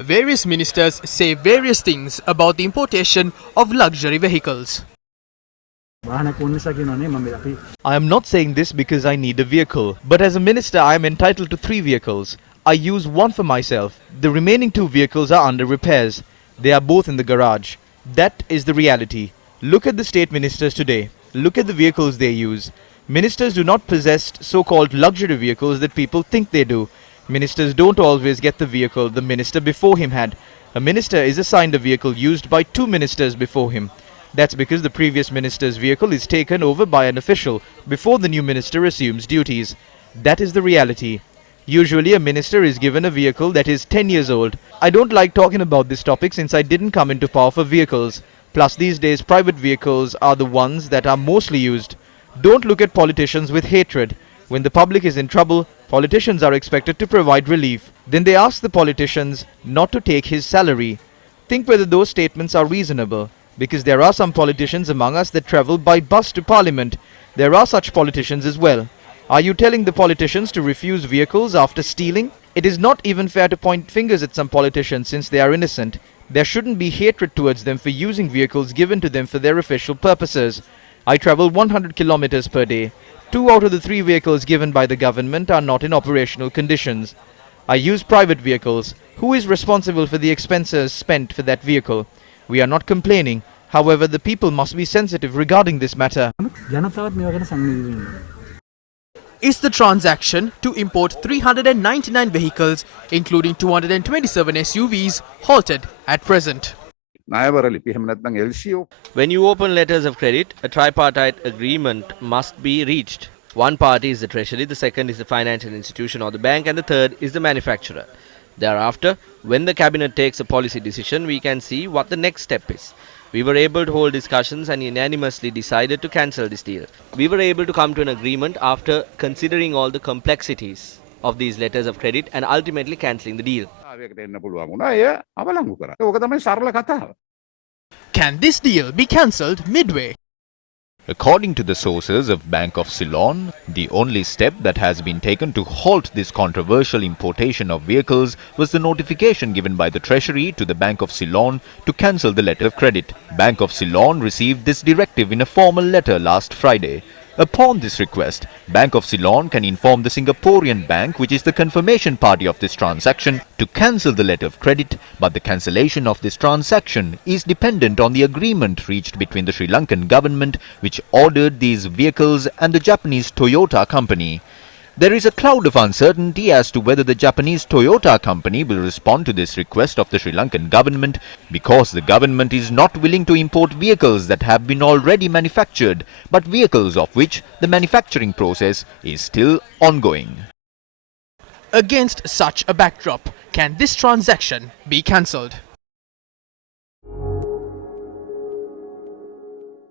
Various ministers say various things about the importation of luxury vehicles. I am not saying this because I need a vehicle, but as a minister I am entitled to 3 vehicles. I use one for myself. The remaining 2 vehicles are under repairs. They are both in the garage. That is the reality. Look at the state ministers today. Look at the vehicles they use. Ministers do not possess so-called luxury vehicles that people think they do. Ministers don't always get the vehicle the minister before him had. A minister is assigned a vehicle used by 2 ministers before him. That's because the previous minister's vehicle is taken over by an official before the new minister assumes duties. That is the reality. Usually a minister is given a vehicle that is 10 years old. I don't like talking about this topic since I didn't come into power for vehicles. Plus these days private vehicles are the ones that are mostly used. Don't look at politicians with hatred. When the public is in trouble, politicians are expected to provide relief. Then they ask the politicians not to take his salary. Think whether those statements are reasonable. Because there are some politicians among us that travel by bus to parliament. There are such politicians as well. Are you telling the politicians to refuse vehicles after stealing? It is not even fair to point fingers at some politicians since they are innocent. There shouldn't be hatred towards them for using vehicles given to them for their official purposes. I travel 100 kilometers per day. 2 out of the 3 vehicles given by the government are not in operational conditions. I use private vehicles. Who is responsible for the expenses spent for that vehicle? We are not complaining. However, the people must be sensitive regarding this matter. Is the transaction to import 399 vehicles, including 227 SUVs, halted at present? When you open letters of credit, a tripartite agreement must be reached. One party is the treasury, the second is the financial institution or the bank, and the third is the manufacturer. Thereafter, when the cabinet takes a policy decision, we can see what the next step is. We were able to hold discussions and unanimously decided to cancel this deal. We were able to come to an agreement after considering all the complexities of these letters of credit and ultimately cancelling the deal. Can this deal be cancelled midway? According to the sources of Bank of Ceylon, the only step that has been taken to halt this controversial importation of vehicles was the notification given by the Treasury to the Bank of Ceylon to cancel the letter of credit. Bank of Ceylon received this directive in a formal letter last Friday. Upon this request, Bank of Ceylon can inform the Singaporean bank, which is the confirmation party of this transaction, to cancel the letter of credit, but the cancellation of this transaction is dependent on the agreement reached between the Sri Lankan government, which ordered these vehicles, and the Japanese Toyota company. There is a cloud of uncertainty as to whether the Japanese Toyota company will respond to this request of the Sri Lankan government, because the government is not willing to import vehicles that have been already manufactured, but vehicles of which the manufacturing process is still ongoing. Against such a backdrop, can this transaction be cancelled?